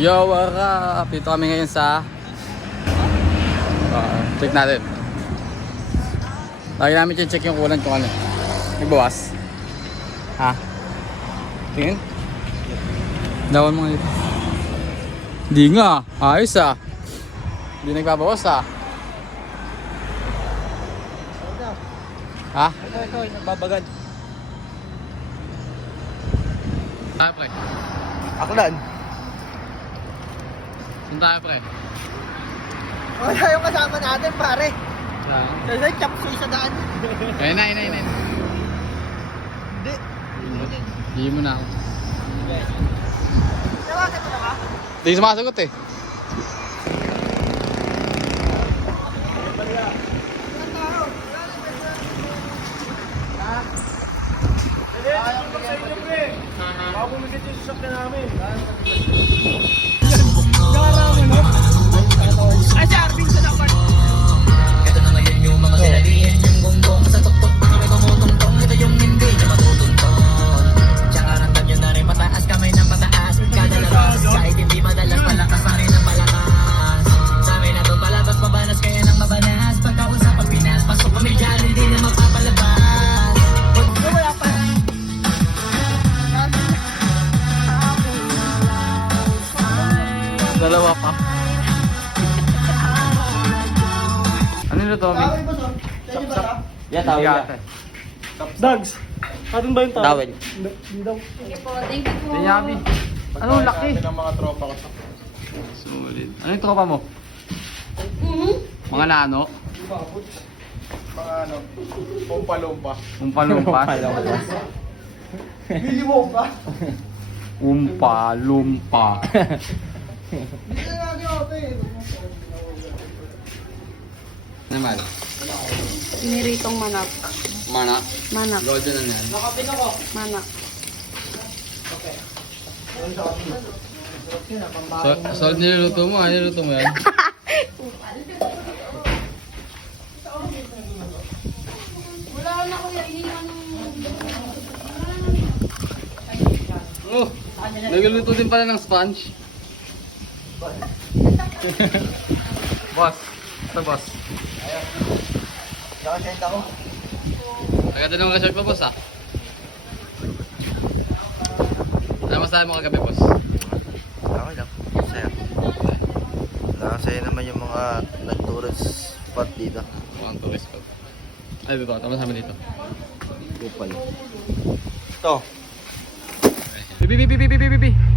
Yo, what up? Dito kami ngayon sa... Uh, check natin. Lagi namin check yung kulan kung ano. Nagbawas. Ha? Tingin? Dawan mo nga dito. Hindi nga. Ayos ah. Hindi nagbabawas ah. Ha? Ito, ito, nagbabagan. Tayo pre. Saan tayo pre? Wala yung kasama natin, pare. Saan? Kasi chop suey sa daan. Ayun na, ayun na, ayun na. Hindi. Hindi mo na ako. Tawagan mo na ka? Hindi sumasagot eh. Ay, si Arvin sa dapat. Wala Dalawa pa. Ano? Tawag. Sa inyo ba ito? Yeah, tawag Sige, na. ate. Dags. Atin ba yung tawag? Tawel. Hindi daw. Thank you po. Thank you po. Hindi yabi. Anong laki? ng mga tropa ko. Sulit. Ano yung tropa mo? Mhm. Mga nano? Mga ano. Umpa-lumpa? Billy Wonka. Umpa-lumpa. Hindi na lagi ako, te. Naman. Piniritong manak. Mana? Manak. Golden na yan. Manak. So, so niluluto mo, ano niluluto mo yan? Wala na. Iniwan ng... Oh, nagluluto din pala ng sponge. boss, ito boss. Nakasend ako. Agad na mga shirt mo boss ah. Ano masabi mo kagabi boss? Okay lang. Masaya. Nakasaya naman yung mga nag-tourist spot dito. Mukhang tourist ko. Ay, baba, tama sa amin dito. Kupal. Ito. Bibi, bibi, bibi, bibi, bibi.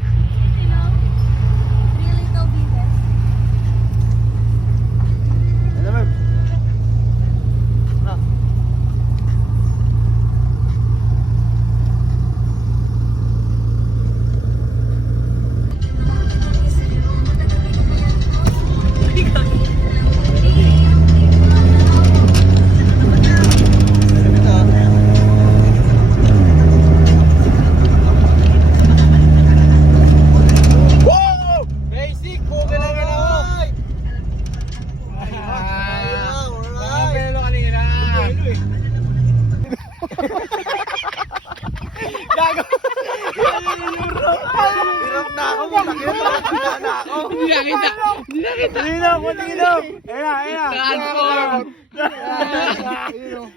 Hindi nakita. Hindi nakita. Hindi na, kunti na. Ayun na, ayun na. Transform.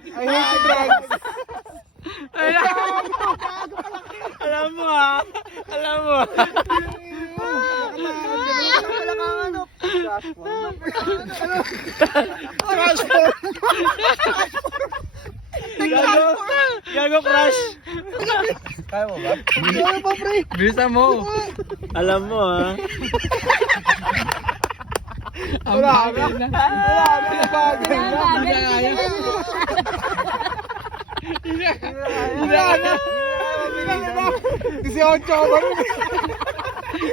I hate the drugs. Alam mo. Alam mo ah. Wala kang ano. Gago. Gago crush. Kaya mo ba? Ano pa, pre? Bisa mo. Alam mo ah. Ang bagay na. Wala na, bagay na. Hindi na kaya. Wala na. Kasi ako rin.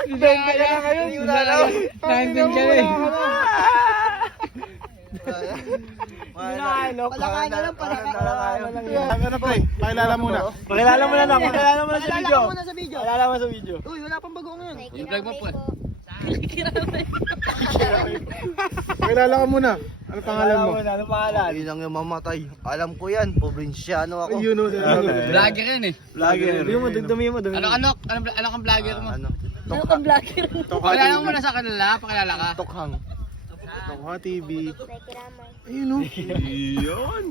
Hindi na kaya. Hindi na kaya. Nandun ka rin. Ano? Palakain na lang, na lang. Ano? Pakilala muna. Pakilala mo na. Pakilala mo na sa Palala video. ka muna sa video. Pakilala mo sa video. Uy, wala pang bago ngayon. Yung vlog mo po eh. Pakilala ka muna. Ano pangalan mo? Ano pangalan? Yun lang yung mamatay. Alam ko yan. Probinsyano ako. Yun o. Vlogger yan eh. Vlogger. Dumi mo, dumi mo. dumi mo. Ano, ano, ano, ano kang vlogger mo? Ah, ano? Ano vlogger? Pakilala mo muna sa kanila, pakilala ka. Tokhang. Tokha TV. Ayun o. Yun.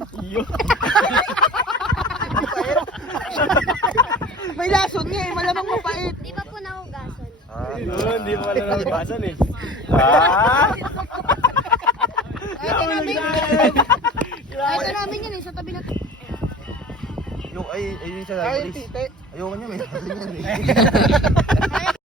May lason niya eh, malamang mapait. Di ba po nahugasan? Ah, Yun, di mo alam na basan eh. Ah! Ito namin. Ito namin yun eh, sa tabi na. yung ay, ay yung sa tite. Ayoko niya, may lason yan eh.